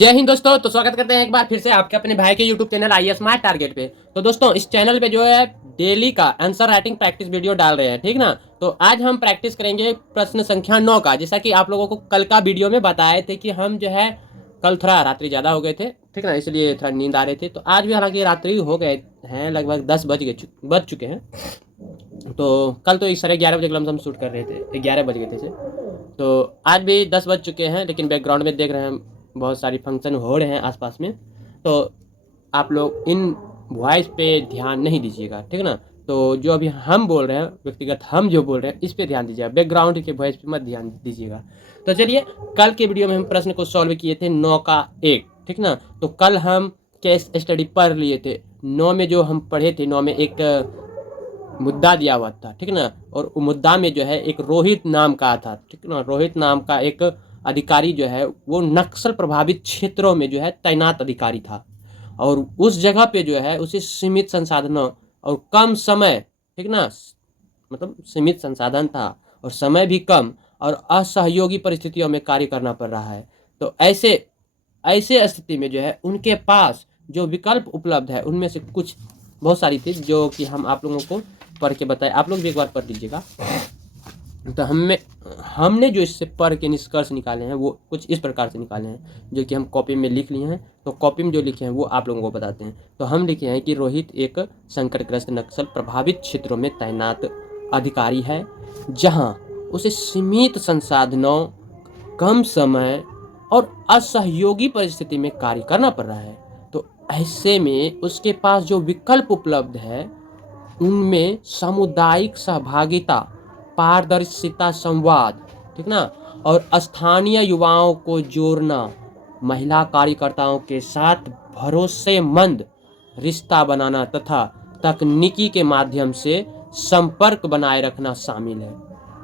जय हिंद दोस्तों। तो स्वागत करते हैं एक बार फिर से आपके अपने भाई के यूट्यूब चैनल आई स्मार्ट टारगेट पे। तो दोस्तों इस चैनल पे जो है डेली का आंसर राइटिंग प्रैक्टिस वीडियो डाल रहे हैं, ठीक ना। तो आज हम प्रैक्टिस करेंगे प्रश्न संख्या 9 का। जैसा कि आप लोगों को कल का वीडियो में बताए थे कि हम जो है कल थोड़ा रात्रि ज़्यादा हो गए थे, ठीक ना, इसलिए थोड़ा नींद आ रहे थे। तो आज भी हालांकि रात्रि हो गए हैं, लगभग 10 बज चुके हैं। तो कल तो 11:30 बजे लमसम शूट कर रहे थे, 11 बज गए थे। तो आज भी 10 बज चुके हैं, लेकिन बैकग्राउंड में देख रहे हैं बहुत सारी फंक्शन हो रहे हैं आसपास में। तो आप लोग इन वॉइस पे ध्यान नहीं दीजिएगा, ठीक ना। तो जो अभी हम बोल रहे हैं, व्यक्तिगत हम जो बोल रहे हैं, इस पे ध्यान दीजिएगा, बैकग्राउंड के वॉइस पे मत ध्यान दीजिएगा। तो चलिए, कल के वीडियो में हम प्रश्न को सॉल्व किए थे 9 का 1, ठीक ना। तो कल हम केस स्टडी पढ़ लिए थे। 9 में जो हम पढ़े थे, 9 में एक मुद्दा दिया हुआ था, ठीक ना। और मुद्दा में जो है एक रोहित नाम का था, ठीक ना। रोहित नाम का एक अधिकारी जो है वो नक्सल प्रभावित क्षेत्रों में जो है तैनात अधिकारी था, और उस जगह पे जो है उसे सीमित संसाधनों और कम समय, ठीक ना, मतलब सीमित संसाधन था और समय भी कम और असहयोगी परिस्थितियों में कार्य करना पड़ रहा है। तो ऐसे ऐसे स्थिति में जो है उनके पास जो विकल्प उपलब्ध है उनमें से कुछ बहुत सारी थी जो कि हम आप लोगों को पढ़ के बताए। आप लोग भी एक बार पढ़ लीजिएगा। तो हमने जो इससे पढ़ के निष्कर्ष निकाले हैं वो कुछ इस प्रकार से निकाले हैं, जो कि हम कॉपी में लिख लिए हैं। तो कॉपी में जो लिखे हैं वो आप लोगों को बताते हैं। तो हम लिखे हैं कि रोहित एक संकटग्रस्त नक्सल प्रभावित क्षेत्रों में तैनात अधिकारी है, जहां उसे सीमित संसाधनों, कम समय और असहयोगी परिस्थिति में कार्य करना पड़ रहा है। तो ऐसे में उसके पास जो विकल्प उपलब्ध है उनमें सामुदायिक सहभागिता, पारदर्शिता, संवाद, ठीक ना, और स्थानीय युवाओं को जोड़ना, महिला कार्यकर्ताओं के साथ भरोसेमंद रिश्ता बनाना तथा तकनीकी के माध्यम से संपर्क बनाए रखना शामिल है।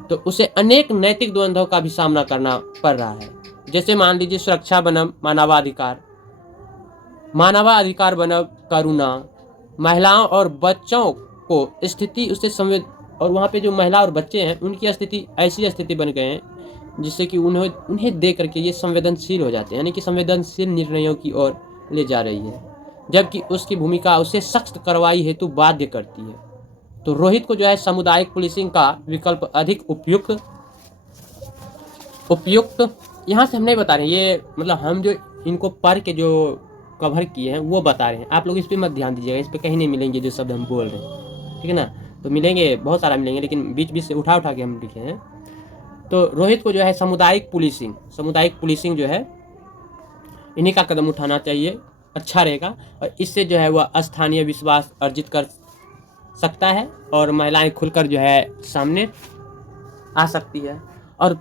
तो उसे अनेक नैतिक द्वंद्वों का भी सामना करना पड़ रहा है, जैसे मान लीजिए सुरक्षा बनम मानवाधिकार बनम करुणा, महिलाओं और बच्चों को स्थिति उससे संवेद, और वहाँ पे जो महिला और बच्चे हैं उनकी स्थिति ऐसी स्थिति बन गए हैं जिससे कि उन्हें देख करके ये संवेदनशील हो जाते हैं, यानी कि संवेदनशील निर्णयों की ओर ले जा रही है, जबकि उसकी भूमिका उसे सख्त कार्रवाई हेतु बाध्य करती है। तो रोहित को जो है सामुदायिक पुलिसिंग का विकल्प अधिक उपयुक्त उपयुक्त यहाँ से हम नहीं बता रहे हैं, ये मतलब हम जो इनको पढ़ के जो कवर किए हैं वो बता रहे हैं। आप लोग इस पर मत ध्यान दीजिएगा, इस पर कहीं नहीं मिलेंगे जो शब्द हम बोल रहे हैं, ठीक है ना। तो मिलेंगे, बहुत सारा मिलेंगे, लेकिन बीच बीच से उठा उठा के हम लिखे हैं। तो रोहित को जो है सामुदायिक पुलिसिंग जो है इन्हीं का कदम उठाना चाहिए, अच्छा रहेगा। और इससे जो है वह स्थानीय विश्वास अर्जित कर सकता है और महिलाएं खुलकर जो है सामने आ सकती है। और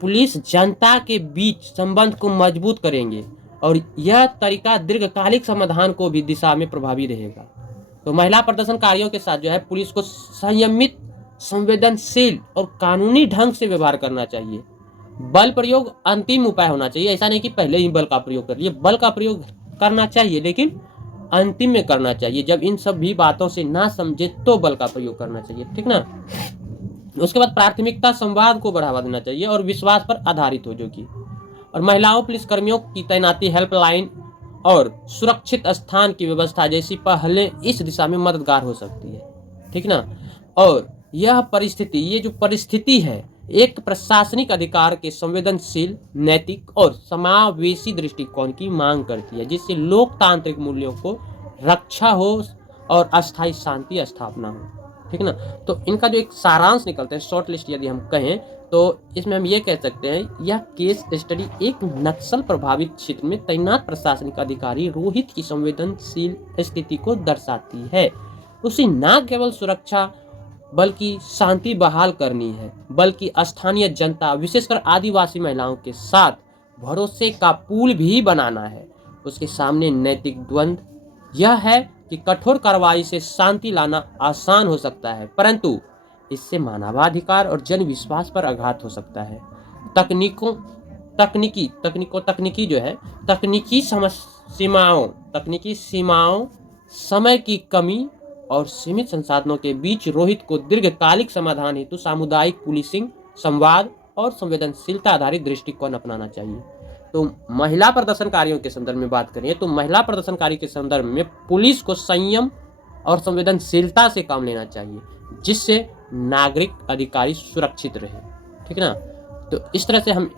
पुलिस जनता के बीच संबंध को मजबूत करेंगे, और यह तरीका दीर्घकालिक समाधान को भी दिशा में प्रभावी रहेगा। तो महिला प्रदर्शनकारियों के साथ जो है पुलिस को संयमित, संवेदनशील और कानूनी ढंग से व्यवहार करना चाहिए। बल प्रयोग अंतिम उपाय होना चाहिए, ऐसा नहीं कि पहले ही बल का प्रयोग कर लिए। बल का प्रयोग करना चाहिए, लेकिन अंतिम में करना चाहिए, जब इन सब भी बातों से ना समझे तो बल का प्रयोग करना चाहिए, ठीक ना। उसके बाद प्राथमिकता संवाद को बढ़ावा देना चाहिए और विश्वास पर आधारित हो, जो कि और महिलाओं पुलिस कर्मियों की तैनाती, हेल्पलाइन और सुरक्षित स्थान की व्यवस्था जैसी पहले इस दिशा में मददगार हो सकती है, ठीक ना। और ये जो परिस्थिति है एक प्रशासनिक अधिकार के संवेदनशील, नैतिक और समावेशी दृष्टिकोण की मांग करती है, जिससे लोकतांत्रिक मूल्यों को रक्षा हो और अस्थायी शांति स्थापना हो, ठीक ना। तो इनका जो एक सारांश निकलता है, शॉर्ट लिस्ट यदि हम कहें, तो इसमें हम ये कह सकते हैं यह केस स्टडी एक नक्सल प्रभावित क्षेत्र में तैनात प्रशासनिक अधिकारी रोहित की संवेदनशील स्थिति को दर्शाती है। उसे न केवल सुरक्षा बल्कि शांति बहाल करनी है, बल्कि स्थानीय जनता, विशेषकर आदिवासी महिलाओं के साथ भरोसे का पुल भी बनाना है। उसके सामने नैतिक द्वंद्व यह है कि कठोर कार्रवाई से शांति लाना आसान हो सकता है, परंतु इससे मानवाधिकार और जन विश्वास पर आघात हो सकता है। तकनीकी सीमाओं, समय की कमी और सीमित संसाधनों के बीच रोहित को दीर्घकालिक समाधान हेतु सामुदायिक पुलिसिंग, संवाद और संवेदनशीलता आधारित दृष्टिकोण अपनाना चाहिए। तो महिला प्रदर्शनकारियों के संदर्भ में बात करें तो महिला प्रदर्शनकारी के संदर्भ में पुलिस को संयम और संवेदनशीलता से काम लेना चाहिए, जिससे नागरिक अधिकारी सुरक्षित रहे। ठीक है ना। तो इस तरह से हम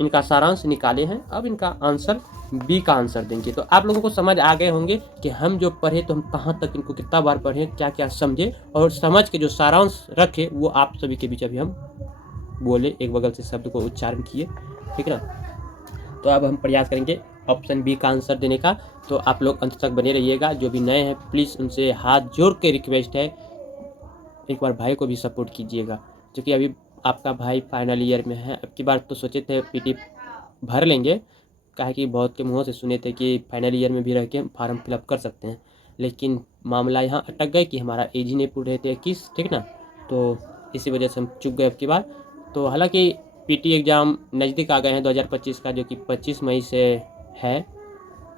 इनका सारांश निकाले हैं। अब इनका आंसर बी का आंसर देंगे। तो आप लोगों को समझ आ गए होंगे कि हम जो पढ़े तो हम कहाँ तक इनको कितना बार पढ़े, क्या क्या समझे, और समझ के जो सारांश रखे वो आप सभी के बीच अभी हम बोले, एक बगल से शब्द को उच्चारण किए। ठीक है ना। तो अब हम प्रयास करेंगे ऑप्शन बी का आंसर देने का। तो आप लोग अंत तक बने रहिएगा। जो भी नए हैं प्लीज़ उनसे हाथ जोड़ के रिक्वेस्ट है, एक बार भाई को भी सपोर्ट कीजिएगा, क्योंकि अभी आपका भाई फाइनल ईयर में है। अब की बार तो सोचे थे पीटी भर लेंगे, कहा कि बहुत के मुँहों से सुने थे कि फाइनल ईयर में भी रह के फॉर्म फिलअप कर सकते हैं, लेकिन मामला यहाँ अटक गए कि हमारा एज ही नहीं पूरे थे 21। ठीक ना। तो इसी वजह से हम चूक गए अब की बार। तो हालांकि पीटी एग्ज़ाम नज़दीक आ गए हैं 2025 का, जो कि 25 मई से है।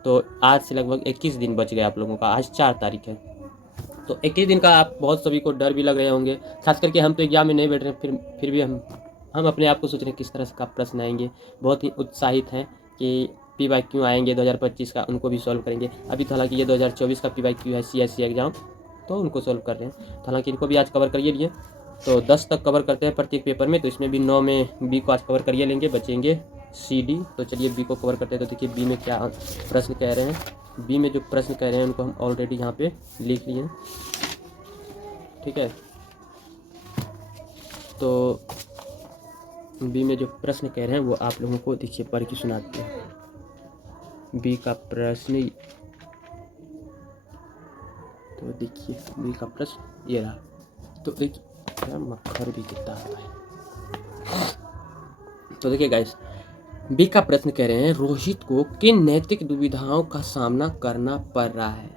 तो आज से लगभग 21 दिन बच गए आप लोगों का। आज 4 तारीख है, तो 21 दिन का आप बहुत सभी को डर भी लग रहे होंगे। खास करके हम तो एग्जाम में नहीं बैठ रहे, फिर भी हम अपने आप को सोच रहे हैं किस तरह का प्रश्न आएंगे। बहुत ही उत्साहित हैं कि PYQ आएंगे 2025 का, उनको भी सॉल्व करेंगे। अभी तो हालांकि ये 2024 का PYQ है CSE एग्ज़ाम, तो उनको सॉल्व कर रहे हैं। तो हालांकि इनको भी आज कवर करिए लिए, तो 10 तक कवर करते हैं प्रत्येक पेपर में, तो इसमें भी 9 में बी को आज कवर करिए लेंगे, बचेंगे CD। तो चलिए बी को कवर करते हैं। तो देखिए बी में क्या प्रश्न कह रहे हैं। बी में जो प्रश्न कह रहे हैं उनको हम ऑलरेडी यहाँ पे लिख लिए। ठीक है। तो बी में जो प्रश्न कह रहे हैं वो आप लोगों को देखिए पढ़ के सुनाते हैं। बी का प्रश्न, तो देखिए बी का प्रश्न ये रहा। तो देखिए मक्खर भी कितना आता है। तो देखिए गाइस, बी का प्रश्न कह रहे हैं रोहित को किन नैतिक दुविधाओं का सामना करना पड़ रहा है।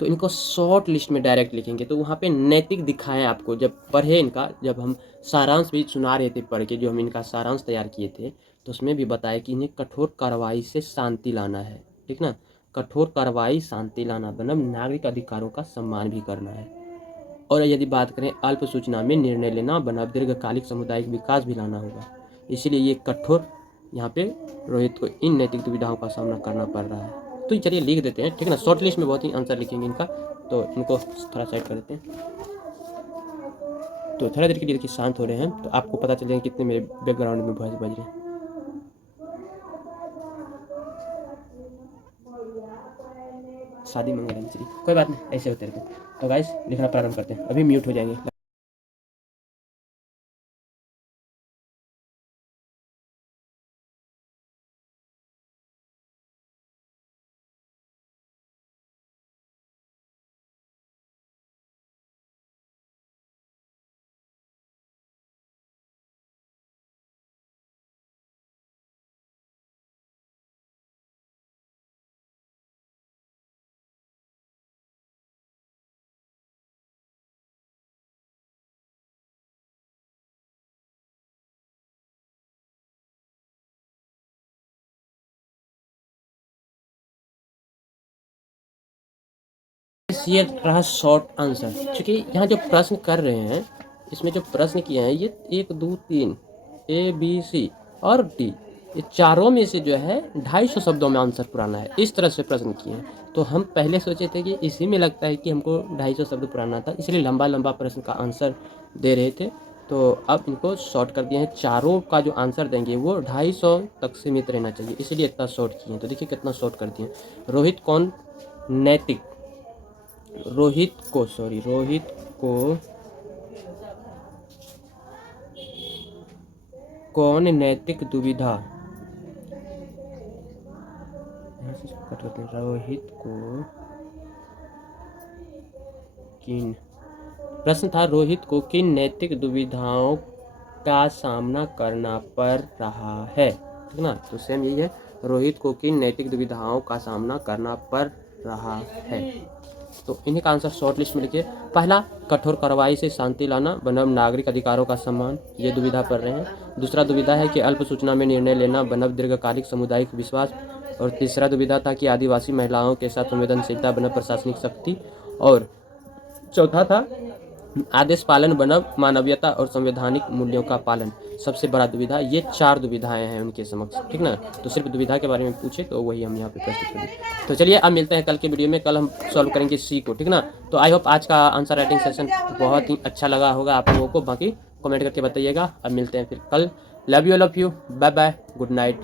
तो इनको शॉर्ट लिस्ट में डायरेक्ट लिखेंगे, तो वहाँ पे नैतिक दिखाएं आपको। जब पढ़े इनका, जब हम सारांश भी सुना रहे थे पढ़ के, जो हम इनका सारांश तैयार किए थे, तो उसमें भी बताया कि इन्हें कठोर कार्रवाई से शांति लाना है। ठीक ना। कठोर कार्रवाई, शांति लाना, मतलब नागरिक अधिकारों का सम्मान भी करना है। और यदि बात करें अल्प सूचना में निर्णय लेना, बनाम दीर्घकालिक सामुदायिक विकास भी लाना होगा। इसीलिए ये कठोर, यहाँ पे रोहित को इन नैतिक दुविधाओं का सामना करना पड़ रहा है। तो चलिए लिख देते हैं। ठीक है ना। शॉर्ट लिस्ट में बहुत ही आंसर लिखेंगे इनका, तो इनको थोड़ा साइड कर देते हैं। तो थोड़ा देर के लिए देखिए शांत हो रहे हैं, तो आपको पता चल जाएगा कितने मेरे बैकग्राउंड में वॉइस बज रहे हैं। शादी मंगल श्री, कोई बात नहीं, ऐसे होते रहते हैं। तो गाइस लिखना प्रारंभ करते हैं, अभी म्यूट हो जाएंगे। ये रहा शॉर्ट आंसर। क्योंकि यहाँ जो प्रश्न कर रहे हैं, इसमें जो प्रश्न किए हैं ये 1 2 3 ABC और D, ये चारों में से जो है 250 शब्दों में आंसर पुराना है। इस तरह से प्रश्न किए हैं। तो हम पहले सोचे थे कि इसी में लगता है कि हमको 250 शब्द पुराना था, इसलिए लंबा लंबा प्रश्न का आंसर दे रहे थे। तो अब इनको शॉर्ट कर दिए हैं। चारों का जो आंसर देंगे वो 250 तक सीमित रहना चाहिए, इसीलिए इतना शॉर्ट किए हैं। तो देखिए कितना शॉर्ट कर दिए। रोहित को कौन नैतिक दुविधा, रोहित को किन, प्रश्न था रोहित को किन नैतिक दुविधाओं का सामना करना पड़ रहा है। ठीक ना। तो सेम यही है, रोहित को किन नैतिक दुविधाओं का सामना करना पड़ रहा है। तो इन्हीं का आंसर शॉर्ट लिस्ट में लिखिए। पहला, कठोर कार्रवाई से शांति लाना, बनाम नागरिक अधिकारों का सम्मान, ये दुविधा पढ़ रहे हैं। दूसरा दुविधा है कि अल्प सूचना में निर्णय लेना, बनाम दीर्घकालिक सामुदायिक विश्वास। और तीसरा दुविधा था कि आदिवासी महिलाओं के साथ संवेदनशीलता, बनाम प्रशासनिक शक्ति। और चौथा था आदेश पालन बनव मानवीयता और संवैधानिक मूल्यों का पालन सबसे बड़ा दुविधा। ये 4 दुविधाएं हैं उनके समक्ष, ठीक ना। तो सिर्फ दुविधा के बारे में पूछे तो वही हम यहाँ पे प्रस्तुत करेंगे। तो चलिए अब मिलते हैं कल के वीडियो में। कल हम सॉल्व करेंगे सी को, ठीक ना। तो आई होप आज का आंसर राइटिंग सेशन बहुत ही अच्छा लगा होगा आप लोगों को। बाकी कमेंट करके बताइएगा। अब मिलते हैं फिर कल। Love you, bye bye, good night.